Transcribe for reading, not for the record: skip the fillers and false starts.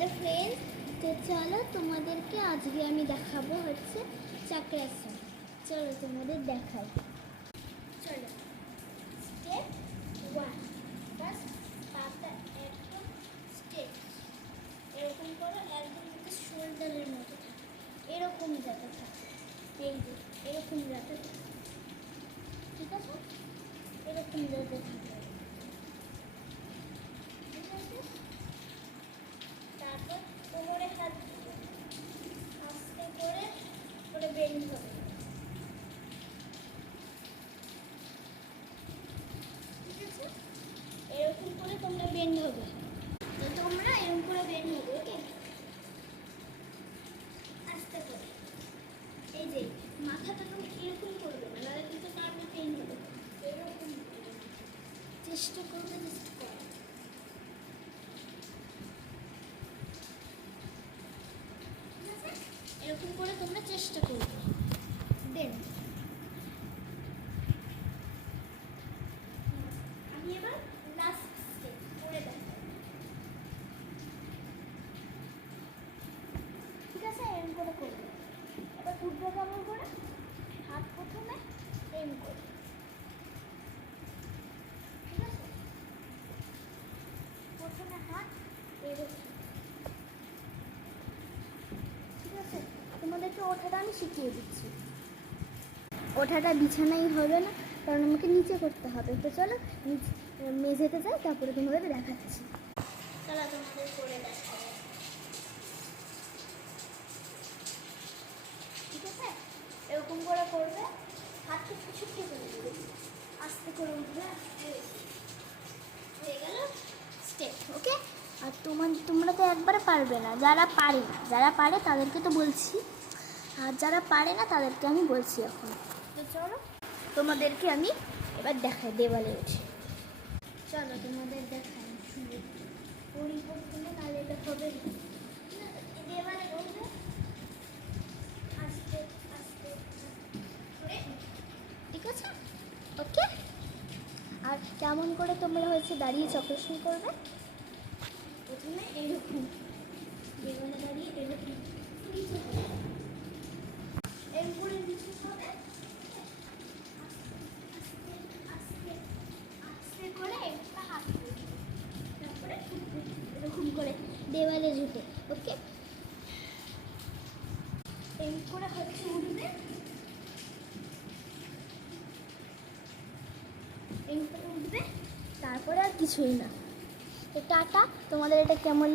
Hello friends, তো চলো তোমাদেরকে আজকে আমি দেখাবো হচ্ছে চক্রাসন। চলো তোমাদের দেখাই। চলো, স্টেপ 1, ফার্স্ট পাটা একদম স্ট্রেট, এরকম করো, একদম কিন্তু শোল্ডারের মতো থাকে, এরকম যাতে থাকে, এই যে এরকম যাতে থাকে, ঠিক আছে? এরকম যাতে থাকে, ঠিক আছে? তারপর কোমরে হাত দিবে, আস্তে করে করে বেন্ড হবে, ঠিক আছে? এরকম করে তোমরা বেন্ড হবে, তো তোমরা এরকম করে বেন্ড হবে, ওকে? আস্তে করে, এই যে মাথাটা তুমি এরকম করবে না, নাহলে কিন্তু কাঁধে পেন হবে, এরকম চেষ্টা করবে চেষ্টা করো, ঠিক আছে? এরকম করে তোমরা চেষ্টা করবে। দেন আমি এবার লাস্ট স্টেপ করে দেখাই, ঠিক আছে? এরকম করে করবে। এবার উঠবে কেমন করে, হাত প্রথমে এম করে, ঠিক আছে? প্রথমে হাত এরকম, ঠিক আছে? তোমাদেরকে ওঠাটা আমি শিখিয়ে দিচ্ছি। ওঠাটা বিছানাই হবে না, কারণ আমাকে নিচে করতে হবে। তো চলো নিচে মেঝেতে যাই, তারপরে তোমাদের দেখাচ্ছি। চলো তোমাদের করে দেখাবো, ঠিক আছে? এরকম করে করবে, হাতকে কিছু খেতে দেবে, আস্তে করে উঠবে, হয়ে গেল স্টেপ, ওকে? আর তোমরা তো একবারে পারবে না, যারা পারে তাদেরকে তো বলছি, আর যারা পারে না তাদেরকে আমি বলছি এখন। তো চলো তোমাদেরকে আমি এবার দেখাই দেওয়ালে উঠে। চলো তোমাদের দেখাই, পরিবর্তনে তাহলে এটা হবে না, দেওয়ালে উঠবে, আস্তে আস্তে করে, ঠিক আছে? ওকে? আর কেমন করে তোমরা হচ্ছে দাঁড়িয়ে চক্রাসন করবে, প্রথমে এইরকম দেওয়ালে দাঁড়িয়ে এরকম নিচু হবে, এরপরে নিচু হবে, আস্তে আস্তে করে একটা হাত তুলবে, তারপরে এরকম করে দেওয়ালে ঝুঁকে, ওকে? এই করে হচ্ছে উঠবে, এই করে উঠবে, তারপরে আর কিছুই না। তো টাটা, তোমাদের এটা কেমন